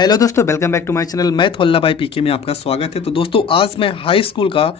Hello दोस्तों, welcome back to my channel. मैं थोल्ला भाई पीके में आपका स्वागत है। तो दोस्तों, आज मैं हाई स्कूल का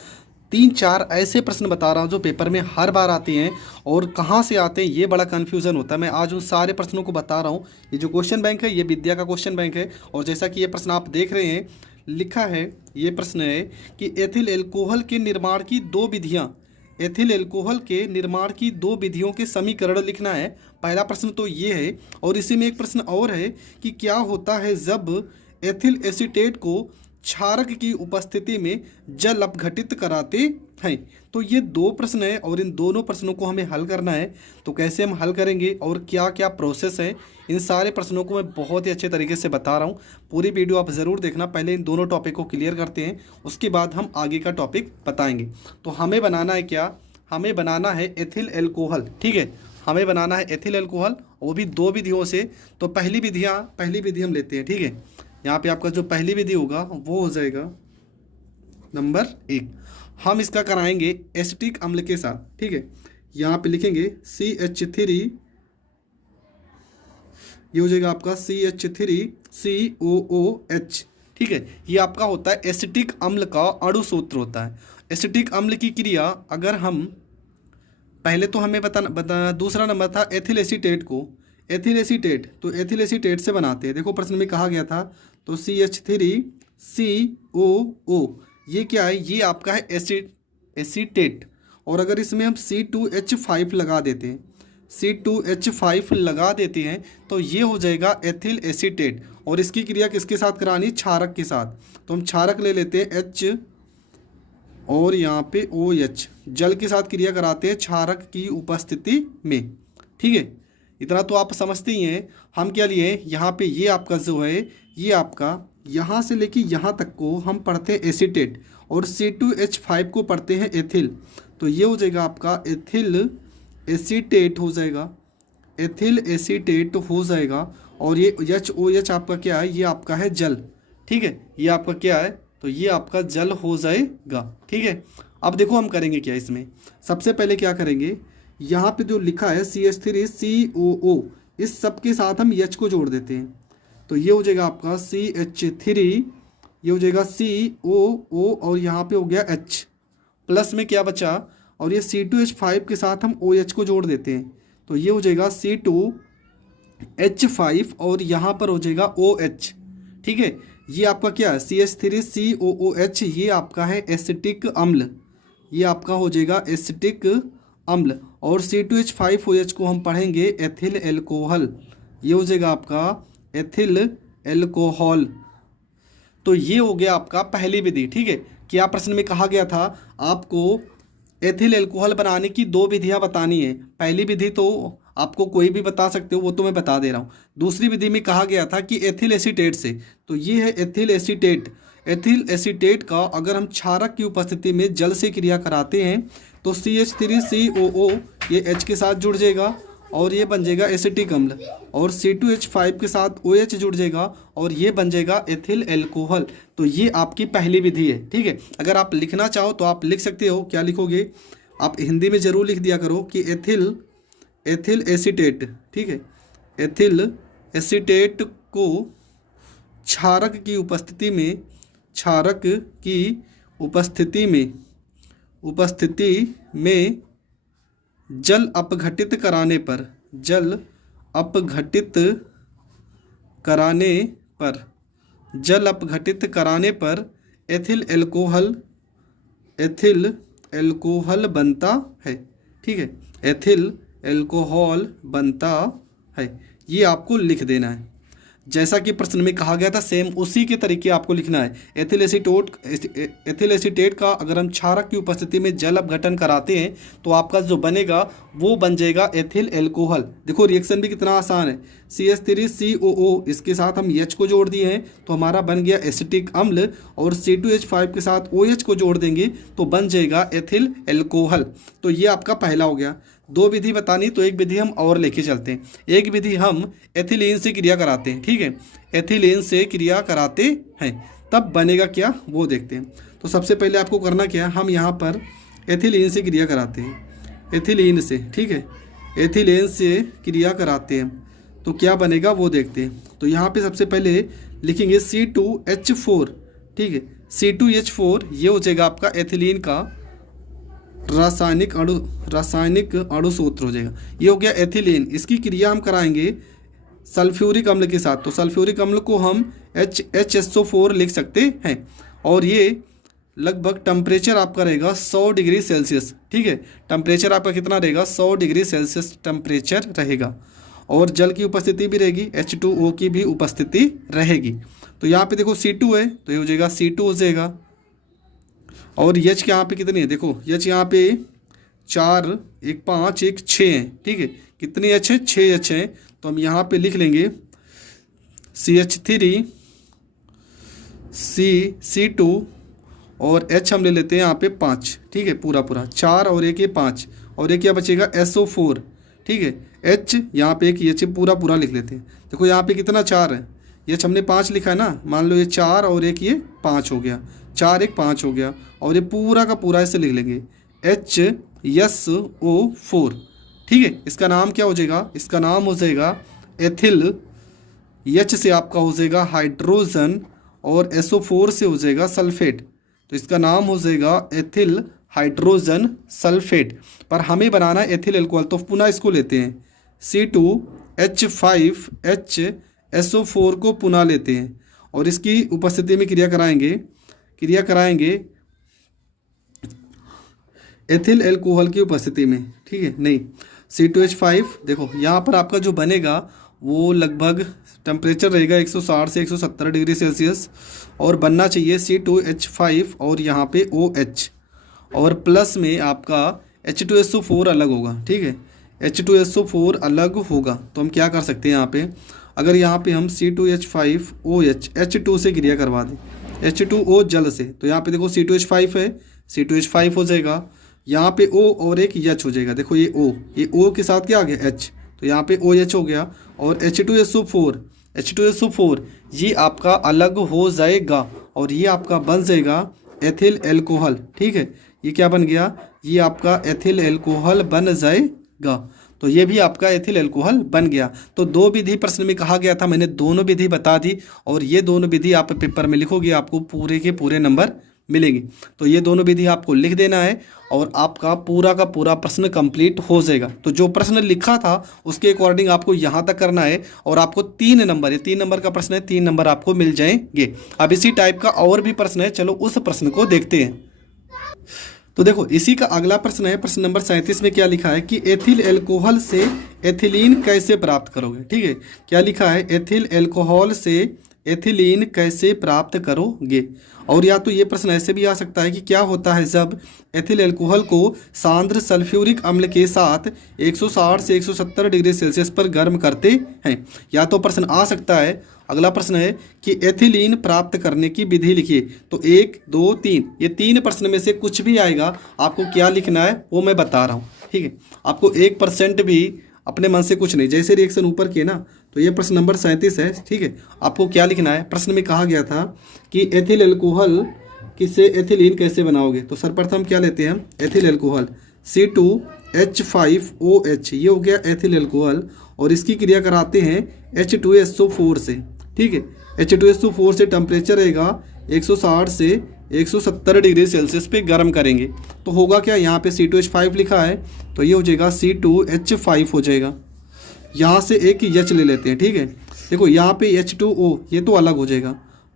3-4 ऐसे प्रश्न बता रहा हूं जो पेपर में हर बार आते हैं और कहां से आते हैं ये बड़ा कन्फ्यूज़न होता है। मैं आज उन सारे प्रश्नों को बता रहा हूं। ये जो क्वेश्चन बैंक है ये विद्या का क्वेश्चन बैंक है। और जैसा कि ये प्रश्न आप देख रहे हैं, लिखा है, ये प्रश्न है कि एथिल एल्कोहल के निर्माण की दो विधियाँ, एथिल एल्कोहल के निर्माण की दो विधियों के समीकरण लिखना है। पहला प्रश्न तो ये है। और इसी में एक प्रश्न और है कि क्या होता है जब एथिल एसीटेट को क्षारक की उपस्थिति में जल अपघटित कराते हैं। तो ये दो प्रश्न है और इन दोनों प्रश्नों को हमें हल करना है। तो कैसे हम हल करेंगे और क्या क्या प्रोसेस है, इन सारे प्रश्नों को मैं बहुत ही अच्छे तरीके से बता रहा हूँ। पूरी वीडियो आप ज़रूर देखना। पहले इन दोनों टॉपिक को क्लियर करते हैं, उसके बाद हम आगे का टॉपिक बताएंगे। तो हमें बनाना है क्या, हमें बनाना है एथिल एल्कोहल। ठीक है, हमें बनाना है एथिल एल्कोहल, वो भी दो विधियों से। तो पहली विधि हम लेते हैं। ठीक है, यहाँ पे आपका जो पहली विधि होगा वो हो जाएगा नंबर 1। हम इसका कराएंगे एसिटिक अम्ल के साथ। ठीक है, यहाँ पे लिखेंगे CH3, ये हो जाएगा आपका CH3COOH। ठीक है, ये आपका होता है एसिटिक अम्ल का अणु सूत्र होता है। एसिटिक अम्ल की क्रिया अगर हम पहले तो हमें बता दूसरा नंबर था एथिल एसीटेट को। एथिल एसीटेट तो एथिल एसीटेट से बनाते हैं। देखो प्रश्न में कहा गया था, तो CH3COO ये क्या है, ये आपका है एसीटेट। और अगर इसमें हम C2H5 लगा देते हैं, C2H5 लगा देते हैं तो ये हो जाएगा एथिल एसीटेट। और इसकी क्रिया किसके साथ करानी, क्षारक के साथ। तो हम क्षारक ले लेते हैं H और यहाँ पे OH, जल के साथ क्रिया कराते हैं क्षारक की उपस्थिति में। ठीक है, इतना तो आप समझते ही हैं। हम क्या लिए, यहाँ पे ये आपका जो है, ये आपका यहाँ से लेके यहाँ तक को हम पढ़ते हैं एसीटेट और C2H5 को पढ़ते हैं एथिल। तो ये हो जाएगा आपका एथिल एसीटेट हो जाएगा, एथिल एसीटेट हो जाएगा। और ये HOH आपका क्या है, ये आपका है जल। ठीक है, ये आपका क्या है, तो ये आपका जल हो जाएगा। ठीक है, अब देखो हम करेंगे क्या इसमें। सबसे पहले क्या करेंगे, यहाँ पे जो लिखा है CH3COO, इस सब के साथ हम H को जोड़ देते हैं। तो ये हो जाएगा आपका CH3, ये हो जाएगा COO और यहाँ पे हो गया H, प्लस में क्या बचा, और ये C2H5 के साथ हम OH को जोड़ देते हैं। तो ये हो जाएगा C2H5 और यहाँ पर हो जाएगा OH। ठीक है, ये आपका क्या है CH3COOH, ये आपका है एसिटिक अम्ल, ये आपका हो जाएगा एसिटिक अम्ल। और C2H5OH को हम पढ़ेंगे एथिल एल्कोहल, ये हो जाएगा आपका एथिल एल्कोहल। तो ये हो गया आपका पहली विधि। ठीक है, क्या प्रश्न में कहा गया था, आपको एथिल एल्कोहल बनाने की दो विधियां बतानी है। पहली विधि तो आपको कोई भी बता सकते हो, वो तो मैं बता दे रहा हूँ। दूसरी विधि में कहा गया था कि एथिल एसीटेट से। तो ये है एथिल एसीटेट। एथिल एसीटेट का अगर हम क्षारक की उपस्थिति में जल से क्रिया कराते हैं तो CH3COO ये H के साथ जुड़ जाएगा और ये बन जाएगा एसिटिक अम्ल, और C2H5 के साथ OH जुड़ जाएगा और ये बन जाएगा एथिल एल्कोहल। तो ये आपकी पहली विधि है। ठीक है, अगर आप लिखना चाहो तो आप लिख सकते हो। क्या लिखोगे, आप हिंदी में ज़रूर लिख दिया करो कि एथिल एसीटेट। ठीक है, एथिल एसीटेट को क्षारक की उपस्थिति में जल अपघटित कराने पर एथिल एल्कोहल बनता है। ठीक है, एथिल एल्कोहल बनता है, ये आपको लिख देना है। जैसा कि प्रश्न में कहा गया था सेम उसी के तरीके आपको लिखना है। एथिल एसीटेट का अगर हम क्षारक की उपस्थिति में जल अपघटन कराते हैं तो आपका जो बनेगा वो बन जाएगा एथिल एल्कोहल। देखो रिएक्शन भी कितना आसान है। CH3COO इसके साथ हम H को जोड़ दिए हैं तो हमारा बन गया एसिटिक अम्ल, और C2H5 के साथ OH को जोड़ देंगे तो बन जाएगा एथिल एल्कोहल। तो ये आपका पहला हो गया। दो विधि बतानी, तो एक विधि हम और लेके चलते हैं। एक विधि हम एथिलीन से क्रिया कराते हैं। ठीक है, एथिलीन से क्रिया कराते हैं तब बनेगा क्या वो देखते हैं। तो सबसे पहले आपको करना क्या है, हम यहाँ पर एथिलीन से क्रिया कराते हैं, एथिलीन से। ठीक है, एथिलीन से क्रिया कराते हैं तो क्या बनेगा वो देखते हैं। तो यहाँ पे सबसे पहले लिखेंगे C2H4, ठीक है। C2H4 ये हो जाएगा आपका एथिलीन का रासायनिक अणु सूत्र हो जाएगा। ये हो गया एथिलीन। इसकी क्रिया हम कराएंगे सल्फ्यूरिक अम्ल के साथ, तो सल्फ्यूरिक अम्ल को हम HSO4 लिख सकते हैं। और ये लगभग टेम्परेचर आपका रहेगा 100 डिग्री सेल्सियस, ठीक है। टेम्परेचर आपका कितना रहेगा, 100 डिग्री सेल्सियस टेम्परेचर रहेगा। और जल की उपस्थिति भी रहेगी, H2O की भी उपस्थिति रहेगी। तो यहाँ पे देखो C2 है तो ये हो जाएगा C2 हो जाएगा। और H यहाँ पे कितनी है, देखो H यहाँ पे 4, 1 5, 1 6 है, ठीक है। कितनी H है, 6 H है। तो हम यहाँ पे लिख लेंगे CH3 C2 और H हम ले लेते हैं यहाँ पे 5, ठीक है। पूरा 4 और 1 ये 5 और एक क्या बचेगा SO4, ठीक है। H यहाँ पे एक H पूरा लिख लेते हैं। देखो यहाँ पे कितना 4 है, H हमने 5 लिखा है ना, मान लो ये 4 और एक ये 5 हो गया, 4 1 5 हो गया। और ये पूरा का पूरा ऐसे लिख लेंगे HSO4, ठीक है। इसका नाम क्या हो जाएगा, इसका नाम हो जाएगा एथिल। H से आपका हो जाएगा हाइड्रोजन और SO4 से हो जाएगा सल्फेट, तो इसका नाम हो जाएगा एथिल हाइड्रोजन सल्फेट। पर हमें बनाना है एथिल एल्कोहल, तो पुनः इसको लेते हैं C2H5HSO4 को पुनः लेते हैं और इसकी उपस्थिति में क्रिया कराएंगे एथिल एल्कोहल की उपस्थिति में, ठीक है। नहीं, C2H5 देखो यहाँ पर आपका जो बनेगा वो लगभग टेम्परेचर रहेगा 160 से 170 डिग्री सेल्सियस और बनना चाहिए C2H5 और यहाँ पे OH और प्लस में आपका H2SO4 अलग होगा, ठीक है। H2SO4 अलग होगा तो हम क्या कर सकते हैं यहाँ पे, अगर यहाँ पे हम C2H5OH H2 से क्रिया करवा दें, H2O जल से, तो यहाँ पे देखो C2H5 है, C2H5 हो जाएगा। यहाँ पे O और एक H हो जाएगा, देखो ये O के साथ क्या आ गया H, तो यहाँ पे OH हो गया। और H2SO4 ये आपका अलग हो जाएगा और ये आपका बन जाएगा एथिल एल्कोहल, ठीक है। ये क्या बन गया, ये आपका एथिल एल्कोहल बन जाएगा। तो ये भी आपका एथिल एल्कोहल बन गया। तो 2 विधि प्रश्न में कहा गया था, मैंने दोनों विधि बता दी और ये दोनों विधि आप पेपर में लिखोगे आपको पूरे के पूरे नंबर मिलेंगे। तो ये दोनों विधि आपको लिख देना है और आपका पूरा का पूरा प्रश्न कंप्लीट हो जाएगा। तो जो प्रश्न लिखा था उसके अकॉर्डिंग आपको यहाँ तक करना है और आपको 3 नंबर, ये 3 नंबर का प्रश्न है, 3 नंबर आपको मिल जाएंगे। अब इसी टाइप का और भी प्रश्न है, चलो उस प्रश्न को देखते हैं। तो देखो इसी का अगला प्रश्न है, प्रश्न नंबर 37 में क्या लिखा है कि एथिल एल्कोहल से एथिलीन कैसे प्राप्त करोगे, ठीक है। क्या लिखा है, एथिल एल्कोहल से एथिलीन कैसे प्राप्त करोगे। और या तो ये प्रश्न ऐसे भी आ सकता है कि क्या होता है जब एथिल एल्कोहल को सांद्र सल्फ्यूरिक अम्ल के साथ 160 से 170 डिग्री सेल्सियस पर गर्म करते हैं। या तो प्रश्न आ सकता है, अगला प्रश्न है कि एथिलीन प्राप्त करने की विधि लिखिए। तो 1 2 3 ये 3 प्रश्न में से कुछ भी आएगा, आपको क्या लिखना है वो मैं बता रहा हूँ, ठीक है। आपको 1% भी अपने मन से कुछ नहीं, जैसे रिएक्शन ऊपर किए ना, तो ये प्रश्न नंबर 37 है, ठीक है। आपको क्या लिखना है, प्रश्न में कहा गया था कि एथिल एल्कोहल किससे एथिलीन कैसे बनाओगे। तो सर्वप्रथम क्या लेते हैं हम, एथिल एल्कोहल C2H5OH ये हो गया एथिल एल्कोहल और इसकी क्रिया कराते हैं H2SO4 से, ठीक है। H2SO4 से टेम्परेचर रहेगा 160 से 170 डिग्री सेल्सियस पे गर्म करेंगे। तो होगा क्या, यहाँ पे C2H5 लिखा है तो ये हो जाएगा C2H5 हो जाएगा। यहाँ से एक H ले लेते हैं, ठीक है। देखो यहाँ पे H2O ये तो अलग हो जाएगा,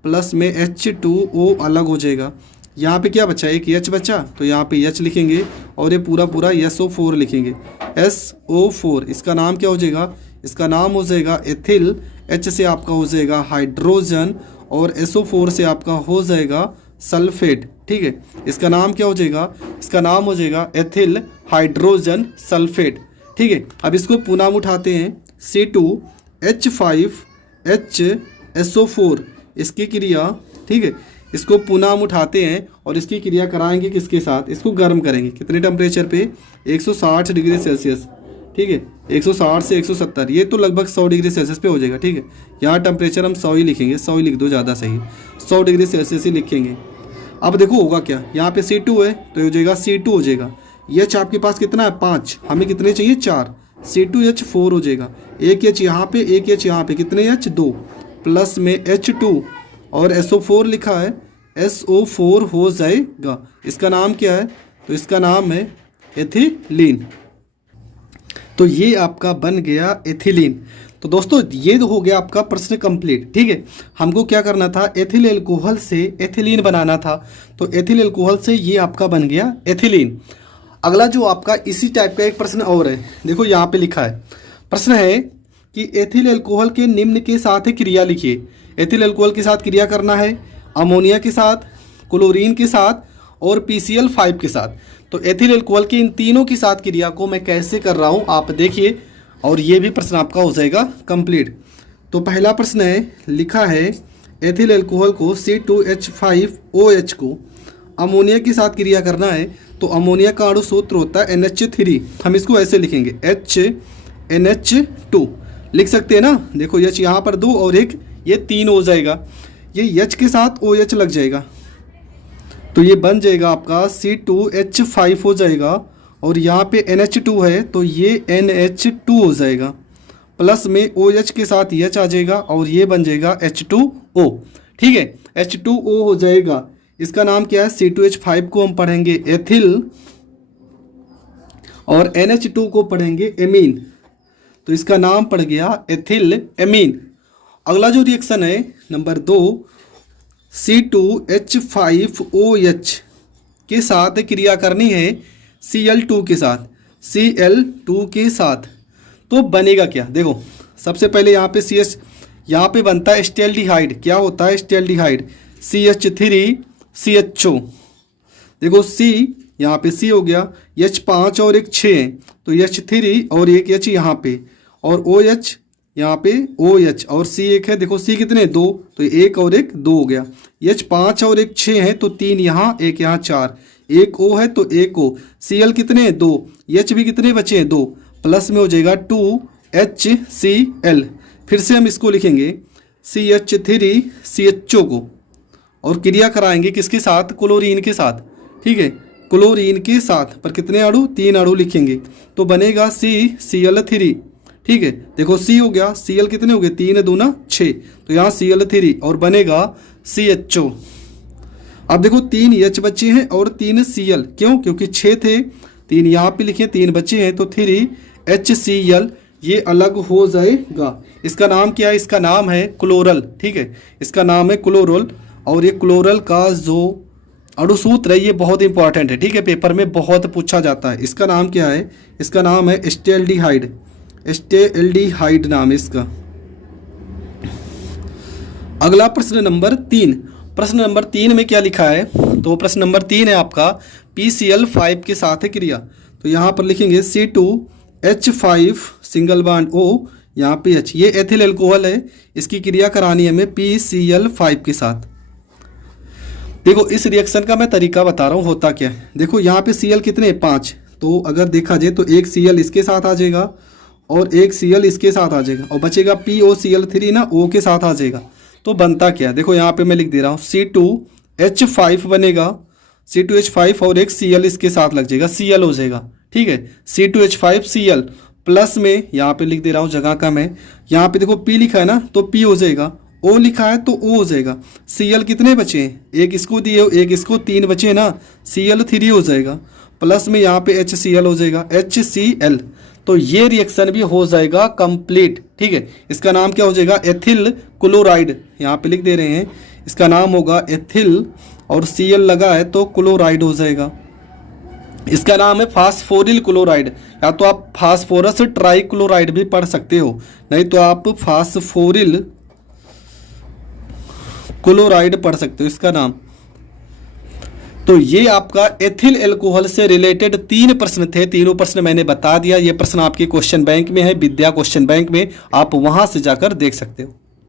प्लस में H2O अलग हो जाएगा। यहाँ पे क्या बचा, एक H बचा, तो यहाँ पे H लिखेंगे और ये पूरा SO4 लिखेंगे, SO4। इसका नाम क्या हो जाएगा, इसका नाम हो जाएगा एथिल। H से आपका हो जाएगा हाइड्रोजन और SO4 से आपका हो जाएगा सल्फेट, ठीक है। इसका नाम क्या हो जाएगा, इसका नाम हो जाएगा एथिल हाइड्रोजन सल्फेट, ठीक है। अब इसको पुनः उठाते हैं C2H5HSO4 इसकी क्रिया, ठीक है। इसको पुनः हम उठाते हैं और इसकी क्रिया कराएंगे किसके साथ, इसको गर्म करेंगे कितने टेम्परेचर पे, 160 डिग्री सेल्सियस, ठीक है। 160 से 170 ये तो लगभग 100 डिग्री सेल्सियस पे हो जाएगा, ठीक है। यहाँ टेम्परेचर हम 100 ही लिखेंगे, 100 ही लिख दो ज़्यादा सही, 100 डिग्री सेल्सियस ही लिखेंगे। अब देखो होगा क्या, यहाँ पे C2 है तो हो जाएगा C2 हो जाएगा। H आपके पास कितना है 5, हमें कितने चाहिए 4, C2H4 हो जाएगा। एक H यहाँ पे, एक H यहाँ पे, कितने H 2, प्लस में H2 और SO4 लिखा है, SO4 हो जाएगा। इसका नाम क्या है? तो इसका नाम है एथिलीन। तो ये आपका बन गया एथिलीन। तो दोस्तों ये हो गया आपका प्रश्न कंप्लीट। ठीक है, हमको क्या करना था? एथिल एल्कोहल से एथिलीन बनाना था। तो एथिल एल्कोहल से ये आपका बन गया एथिलीन। अगला जो आपका इसी टाइप का एक प्रश्न और है, देखो यहाँ पे लिखा है, प्रश्न है कि एथिल एल्कोहल के निम्न के साथ क्रिया लिखिए। एथिल एल्कोहल के साथ क्रिया करना है अमोनिया के साथ, क्लोरीन के साथ और PCl5 के साथ। तो एथिल एल्कोहल के इन तीनों के साथ क्रिया को मैं कैसे कर रहा हूँ आप देखिए, और ये भी प्रश्न आपका हो जाएगा कंप्लीट। तो पहला प्रश्न है, लिखा है एथिल एल्कोहल को C2H5OH को अमोनिया के साथ क्रिया करना है। तो अमोनिया का अणु सूत्र होता है NH3। हम इसको ऐसे लिखेंगे HNH2 लिख सकते हैं ना। देखो H यहाँ पर 2 और एक ये 3 हो जाएगा, ये H के साथ OH लग जाएगा, तो ये बन जाएगा आपका C2H5 हो जाएगा। और यहाँ पे NH2 है तो ये NH2 हो जाएगा, प्लस में OH के साथ H आ जाएगा और ये बन जाएगा H2O। ठीक है, H2O हो जाएगा। इसका नाम क्या है? C2H5 को हम पढ़ेंगे एथिल और NH2 को पढ़ेंगे एमीन। तो इसका नाम पड़ गया एथिल एमीन। अगला जो रिएक्शन है नंबर 2, C2H5OH के साथ क्रिया करनी है Cl2 के साथ, Cl2 के साथ। तो बनेगा क्या? देखो सबसे पहले यहाँ पे CH, यहाँ पे बनता है एस्टेल्डिहाइड। क्या होता है एस्टेल्डिहाइड? CH3CHO। देखो C यहाँ पे C हो गया, H5 और एक 6 है तो H3 और एक H यहाँ पे, और OH यहाँ पे OH और C एक है। देखो C कितने? 2, तो एक और एक 2 हो गया। H5 और एक 6 है तो 3 यहाँ, एक यहाँ 4, एक O है तो एक O। Cl कितने? 2, H भी कितने बचे हैं? 2, प्लस में हो जाएगा 2HCl। फिर से हम इसको लिखेंगे CH3CHO को, और क्रिया कराएंगे किसके साथ? क्लोरीन के साथ। ठीक है, क्लोरीन के साथ, पर कितने अणु? 3 अणु लिखेंगे तो बनेगा CCl3। ठीक है, देखो C हो गया, Cl कितने हो गए? 3 दूना 6, तो यहाँ Cl3 और बनेगा CHO। अब देखो 3 H बचे हैं और 3 Cl, क्यों? क्योंकि 6 थे, 3 यहाँ पे लिखे, 3 बचे हैं तो 3HCl ये अलग हो जाएगा। इसका नाम क्या है? इसका नाम है क्लोरल। ठीक है, इसका नाम है क्लोरल। और ये क्लोरल का जो अणुसूत्र है ये बहुत इंपॉर्टेंट है। ठीक है, पेपर में बहुत पूछा जाता है। इसका नाम क्या है? इसका नाम है एस्टेल्डिहाइड। एस्टेल्डिहाइड नाम है इसका। अगला प्रश्न नंबर 3। प्रश्न नंबर 3 में क्या लिखा है? तो प्रश्न नंबर 3 है आपका PCl5 के साथ क्रिया। तो यहाँ पर लिखेंगे C2H5 सिंगल बॉन्ड O, यहाँ पे H, ये एथिल एल्कोहल है, इसकी क्रिया करानी है हमें PCl5 के साथ। देखो इस रिएक्शन का मैं तरीका बता रहा हूँ होता क्या है। देखो यहाँ पे Cl कितने? 5, तो अगर देखा जाए तो एक Cl इसके साथ आ जाएगा और एक Cl इसके साथ आ जाएगा, और बचेगा POCl3 ना, O के साथ आ जाएगा। तो बनता क्या? देखो यहाँ पे मैं लिख दे रहा हूँ C2H5 बनेगा, C2H5 और एक Cl इसके साथ लग जाएगा, Cl हो जाएगा। ठीक है, C2H5Cl प्लस में यहाँ पे लिख दे रहा हूँ जगह का मैं, यहाँ पे देखो P लिखा है ना तो P हो जाएगा, O लिखा है तो O हो जाएगा। Cl कितने बचे हैं? एक इसको दिए हो, एक इसको, 3 बचे हैं ना, Cl3 हो जाएगा, प्लस में यहाँ पे HCl हो जाएगा, HCl। तो ये रिएक्शन भी हो जाएगा कंप्लीट। ठीक है, इसका नाम क्या हो जाएगा? Ethyl chloride. यहाँ पे लिख दे रहे हैं, इसका नाम होगा एथिल और Cl लगा है तो क्लोराइड हो जाएगा। इसका नाम है फास्फोरिल क्लोराइड, या तो आप फास्फोरस ट्राइक्लोराइड भी पढ़ सकते हो, नहीं तो आप फास्फोरिल क्लोराइड पढ़ सकते हो इसका नाम। तो ये आपका एथिल एल्कोहल से रिलेटेड 3 प्रश्न थे, तीनों प्रश्न मैंने बता दिया। ये प्रश्न आपके क्वेश्चन बैंक में है, विद्या क्वेश्चन बैंक में, आप वहां से जाकर देख सकते हो।